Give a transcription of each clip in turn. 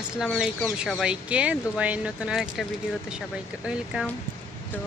আসসালামু আলাইকুম সবাইকে। দুবাইয়ের নতুন আর একটা ভিডিওতে সবাইকে ওয়েলকাম। তো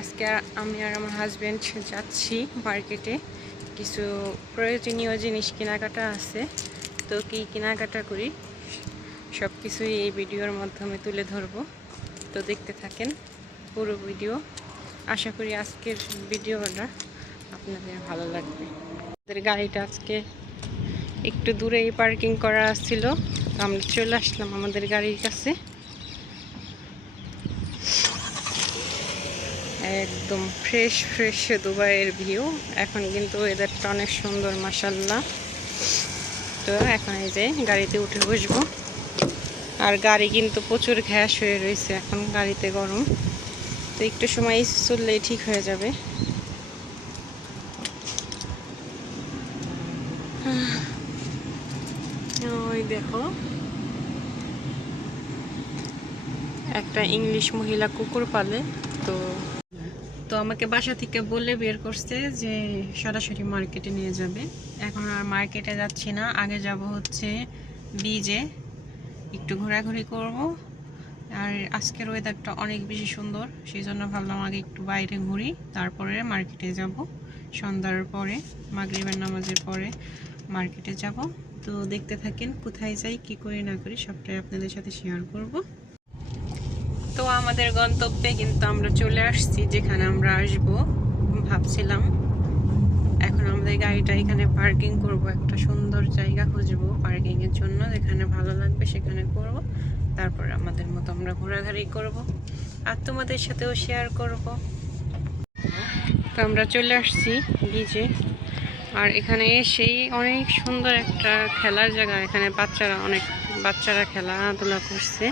আজকে আমি আর আমার হাজব্যান্ড যাচ্ছি মার্কেটে। কিছু প্রয়োজনীয় জিনিস কেনাকাটা আছে, তো কি কেনাকাটা করি সব কিছুই এই ভিডিওর মাধ্যমে তুলে ধরবো। তো দেখতে থাকেন পুরো ভিডিও। আশা করি আজকের ভিডিওটা আপনাদের ভালো লাগবে। আমাদের গাড়িটা আজকে একটু দূরেই পার্কিং করা ছিল, তো আমরা চলে আসলাম আমাদের গাড়ির কাছে। একদম ফ্রেশ ফ্রেশ দুবাইয়ের ভিউ। এখন কিন্তু ওয়েদারটা অনেক সুন্দর মাশাআল্লাহ। তো এখন এই যে গাড়িতে উঠে বসবো। আর গাড়ি কিন্তু প্রচুর ঘ্যাস হয়ে রয়েছে, এখন গাড়িতে গরম, তো একটু সময় চললেই ঠিক হয়ে যাবে। ওই দেখো একটা ইংলিশ মহিলা কুকুর পালে। তো তো আমাকে বাসা থেকে বলে বের করছে যে সরাসরি মার্কেটে নিয়ে যাবে। এখন আর মার্কেটে যাচ্ছি না, আগে যাব হচ্ছে বিচে, একটু ঘোরাঘুরি করব। আর আজকের ওয়েদারটা অনেক বেশি সুন্দর, সেই জন্য ভাবলাম আগে একটু বাইরে ঘুরি, তারপরে মার্কেটে যাব। সন্ধ্যার পরে, মাগরিবের নামাজের পরে মার্কেটে যাব। তো দেখতে থাকেন কোথায় যাই, কি করি না করি সবটাই আপনাদের সাথে শেয়ার করব। তো আমাদের গন্তব্যে কিন্তু আমরা চলে আসছি, যেখানে আমরা আসব ভাবছিলাম। এখন আমাদের গাড়িটা এখানে পার্কিং করব, একটা সুন্দর জায়গা খুঁজবো পার্কিং এর জন্য, যেখানে ভালো লাগবে সেখানে করব। তারপর আমাদের মতো আমরা ঘোরাঘুরি করব আর তোমাদের সাথেও শেয়ার করব। তো আমরা চলে আসছি বিচে, আর এখানে এসেই অনেক সুন্দর একটা খেলার জায়গা। এখানে অনেক বাচ্চারা খেলাধুলা করছে,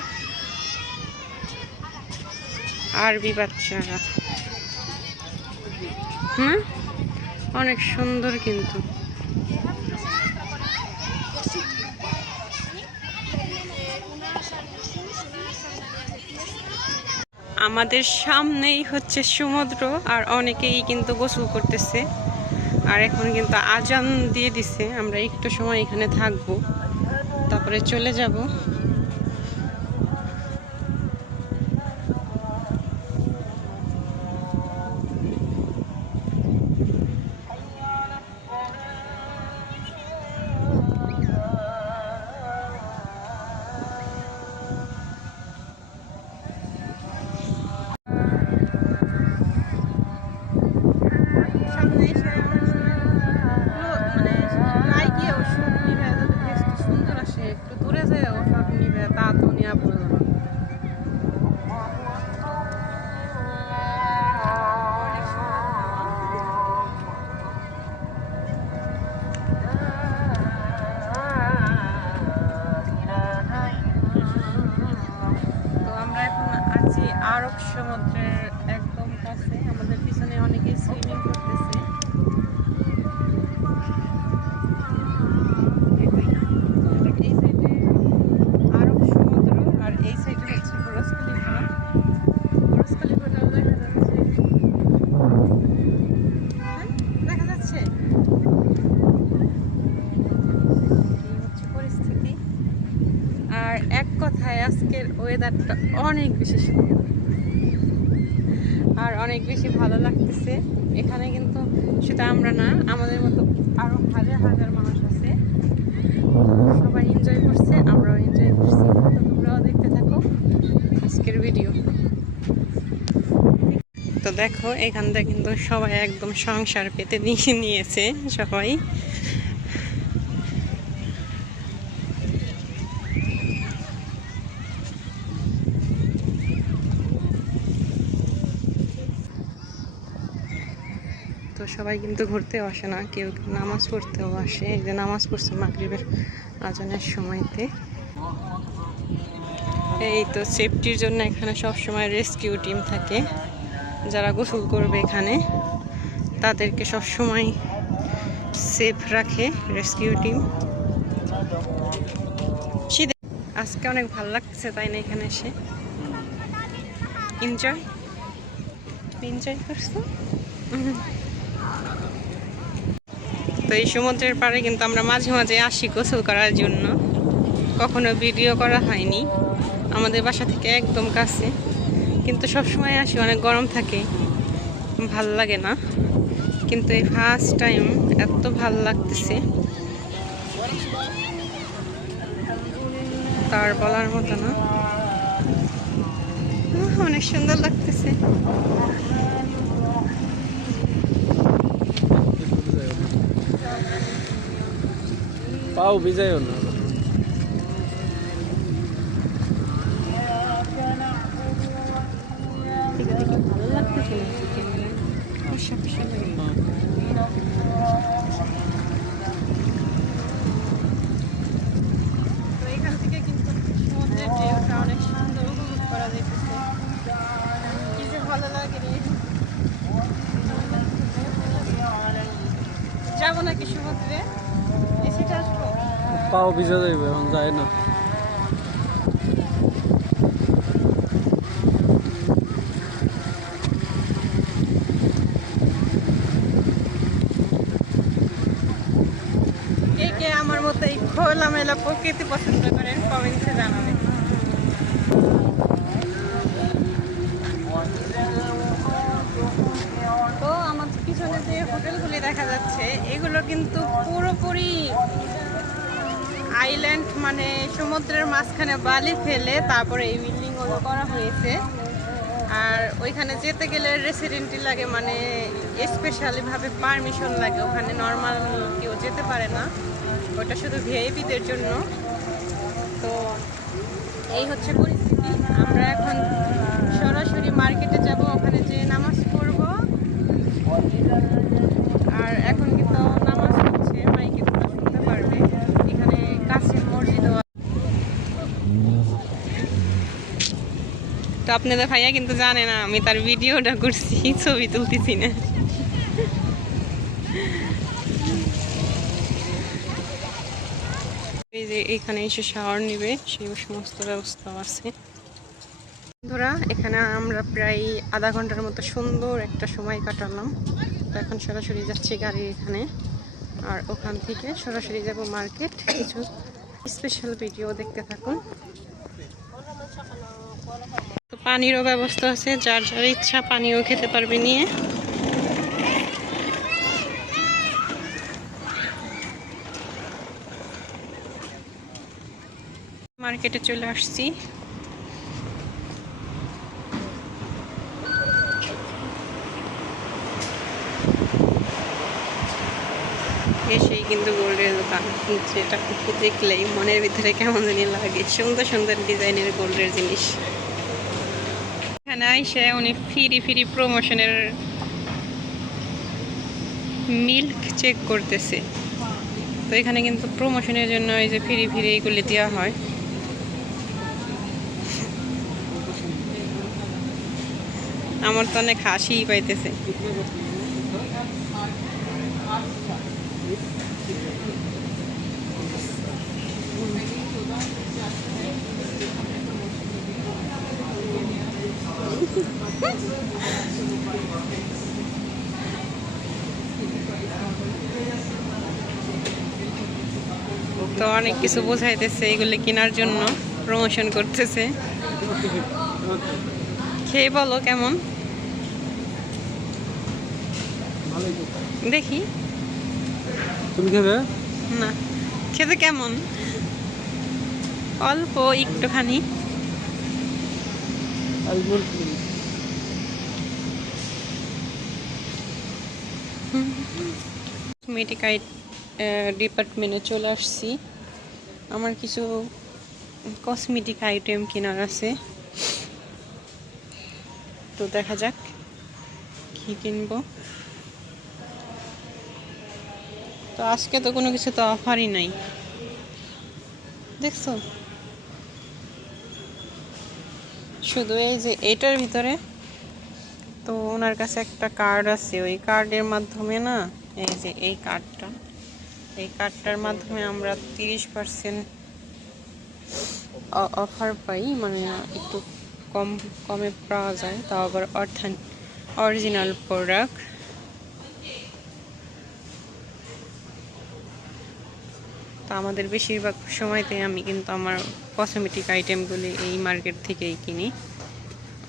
আরবি বাচ্চারা। অনেক সুন্দর কিন্তু। আমাদের সামনেই হচ্ছে সমুদ্র, আর অনেকেই কিন্তু গোসল করতেছে। আর এখন কিন্তু আজান দিয়ে দিছে, আমরা একটু সময় এখানে থাকবো, তারপরে চলে যাব। সুন্দর আসে, একটু দূরে যায় ওসব নিবে, তা তো নেওয়া পড়লো না। তো আমরা এখন আছি আরব সমুদ্রের একদম কাছে, আমাদের পিছনে অনেকে সুইমিং করতেছে। এই সাইডে আরব সমুদ্র, আর এই সাইডে হচ্ছে বুর্জ খলিফা। বুর্জ খলিফাটাও দেখা যাচ্ছে। দেখা যাচ্ছে এই হচ্ছে পরিস্থিতি। আর এক কথায় আজকের ওয়েদারটা অনেক বেশি সুন্দর আর অনেক বেশি ভালো লাগতেছে। এখানে কিন্তু সেটা আমরা না, আমাদের মতো আরো হাজার হাজার মানুষ আছে, সবাই এনজয় করছে, আমরাও এনজয় করছি। তো তোমরাও দেখতে থাকো আজকের ভিডিও। তো দেখো এখান থেকে কিন্তু সবাই একদম সংসার পেতে নিয়েছে সবাই। তো সবাই কিন্তু ঘুরতেও আসে না, কেউ নামাজ পড়তেও আসে। এই যে নামাজ পড়ছে মাগরিবের আজানের সময়তে। এই তো সেফটির জন্য এখানে সব সময় রেস্কিউ টিম থাকে, যারা গোসল করবে এখানে তাদেরকে সব সময় সেফ রাখে রেস্কিউ টিম। আজকে অনেক ভালো লাগছে তাই না, এখানে এসে এনজয় করছো। তো এই সমুদ্রের পাড়ে কিন্তু আমরা মাঝে মাঝে আসি গোসল করার জন্য। কখনো ভিডিও করা হয়নি। আমাদের বাসা থেকে একদম কাছে, কিন্তু সবসময় আসি অনেক গরম থাকে, ভাল লাগে না। কিন্তু এই ফার্স্ট টাইম এত ভাল লাগতেছে, তার বলার মতো না। অনেক সুন্দর লাগতেছে। পাও ভিজাইও না। ভালো লাগতেছে তো এখান থেকে কিন্তু সমুদ্রের ঢেউটা অনেক সুন্দর উপভোগ করা যাইতেছে। কি যে ভালো লাগে রে। যাবো নাকি সমুদ্রে? এসিটা আসবো। পাও ভিজা যাইবে, এখন যায় না। কে কে আমার মতো এই খোলামেলা প্রকৃতি পছন্দ করেন কমেন্টে জানাবেন। তো আমার পিছনে যে হোটেলগুলি দেখা যাচ্ছে এগুলো কিন্তু পুরোপুরি আইল্যান্ড, মানে সমুদ্রের মাঝখানে বালি ফেলে তারপরে এই বিল্ডিংগুলো করা হয়েছে। আর ওইখানে যেতে গেলে রেসিডেন্টি লাগে, মানে স্পেশালিভাবে পারমিশন লাগে, ওখানে নর্মাল কেউ যেতে পারে না, ওটা শুধু ভিআইপিদের জন্য। তো এই হচ্ছে পরিস্থিতি। আমরা এখন সরাসরি মার্কেটে যাব, ওখানে যেয়ে নামাজ পড়ব। আর এখন কিন্তু নামাজ হচ্ছে, মাইকে তোমরা শুনতে পারবে। এখানে কাছের মসজিদও। তো আপনাদের ভাইয়া কিন্তু জানে না আমি তার ভিডিওটা করছি, ছবি তুলতেছি না। এই যে এখানে এসে শাওয়ার নিবে, সেই সমস্ত ব্যবস্থা আছে। বন্ধুরা, এখানে আমরা প্রায় আধা ঘন্টার মতো সুন্দর একটা সময় কাটালাম। তো এখন সরাসরি যাচ্ছি গাড়ি এখানে, আর ওখান থেকে সরাসরি যাব মার্কেট। কিছু স্পেশাল ভিডিও দেখতে থাকুন। তো পানিরও ব্যবস্থা আছে, যার যার ইচ্ছা পানিও খেতে পারবে নিয়ে। মার্কেটে চলে আসছি। এসেই কিন্তু গোল্ডের দোকান, যেটা দেখলেই মনের ভিতরে কেমন জানি লাগে। সুন্দর সুন্দর ডিজাইনের গোল্ডের জিনিস। এখানে আইসে উনি ফ্রি ফ্রি প্রমোশনের মিল্ক চেক করতেছে। তো এখানে কিন্তু প্রমোশনের জন্য এই যে ফ্রি ফ্রি এইগুলি দেওয়া হয়। আমার তো অনেক হাসিই পাইতেছে। তো অনেক কিছু বোঝাইতেছে, এগুলো কেনার জন্য প্রমোশন করতেছে। খেয়ে বলো কেমন, দেখি। তুমি খাবে না, খেতে কেমন? অল্প একটুখানি। কসমেটিক ডিপার্টমেন্টে চলে আসছি। আমার কিছু কসমেটিক আইটেম কেনার আছে, তো দেখা যাক কি কিনবো। তো আজকে তো কোনো কিছু তো অফারই নাই, দেখছো। শুধু এই যে এটার ভিতরে তো ওনার কাছে একটা কার্ড আছে, ওই কার্ডের মাধ্যমে না, এই যে এই কার্ডটার মাধ্যমে আমরা 30% অফার পাই, মানে একটু কমে পাওয়া যায়, তাও আবার অরিজিনাল প্রোডাক্ট। তো আমাদের বেশিরভাগ সময়তে আমি কিন্তু আমার কসমেটিক আইটেমগুলি এই মার্কেট থেকেই কিনি,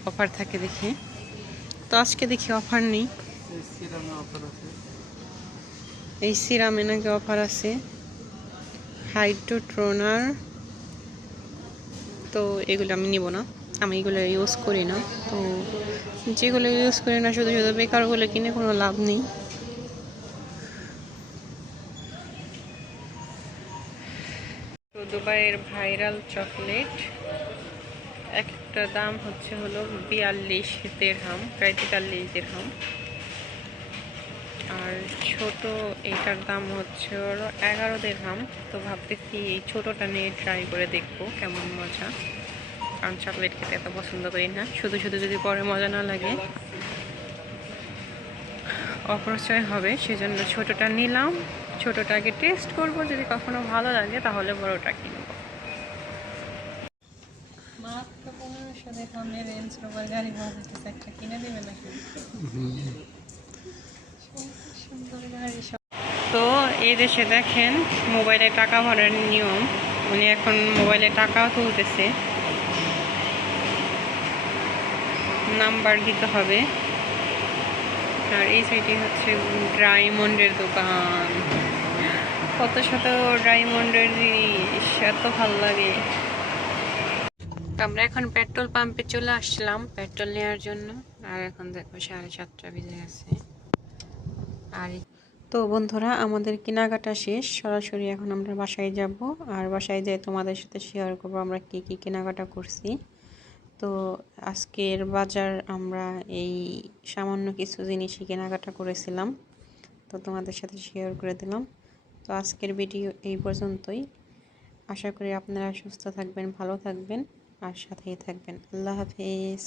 অফার থাকে দেখে। তো আজকে দেখি অফার নেই। এই সিরামে অফার আছে। এই সিরামে নাকি অফার আছে, হাইড্রো টোনার। তো এগুলো আমি নিব না, আমি এগুলো ইউজ করি না। তো যেগুলো ইউজ করি না শুধু শুধু বেকারগুলো কিনে কোনো লাভ নেই। তো দুবাইয়ের ভাইরাল চকলেট, একটা দাম হচ্ছে হলো 42 দিরহাম, প্রায় 43 দিরহাম। আর ছোট এইটার দাম হচ্ছে হলো 11 দিরহাম। তো ভাবতেছি এই ছোটটা নিয়ে ট্রাই করে দেখবো কেমন মজা, কারণ চকলেট খেতে এত পছন্দ করি না। শুধু শুধু যদি পরে মজা না লাগে অপচয় হবে, সেজন্য ছোটটা নিলাম। ছোটটাকে টেস্ট করব, যদি কখনো ভালো লাগে তাহলে বড়টা কিনবো। মাত্র 1500 দিরহামের রেঞ্জ রোভার গাড়ি ভাবতেছে একটা কিনে দেবে নাকি? সুন্দর গাড়ি সব। তো এই দেশে দেখেন মোবাইলে টাকা ভরার নিয়ম, উনি এখন মোবাইলে টাকাও তুলতেছে, নাম্বার দিতে হবে। আর এই সাইডে হচ্ছে ডায়মন্ডের দোকান, কত শত ডায়মন্ডের জিনিস, এত ভালো লাগে। আমরা এখন পেট্রোল পাম্পে চলে আসলাম পেট্রোল নেওয়ার জন্য। আর এখন দেখো 7:30 বেজে গেছে। আর তো বন্ধুরা, আমাদের কেনাকাটা শেষ, সরাসরি এখন আমরা বাসায় যাব। আর বাসায় যেয়ে তোমাদের সাথে শেয়ার করবো আমরা কি কি কেনাকাটা করছি। তো আজকের বাজার আমরা এই সামান্য কিছু জিনিসই কেনাকাটা করেছিলাম, তো তোমাদের সাথে শেয়ার করে দিলাম। তো আজকের ভিডিও এই পর্যন্তই। আশা করি আপনারা সুস্থ থাকবেন, ভালো থাকবেন আর সাথেই থাকবেন। আল্লাহ হাফেজ।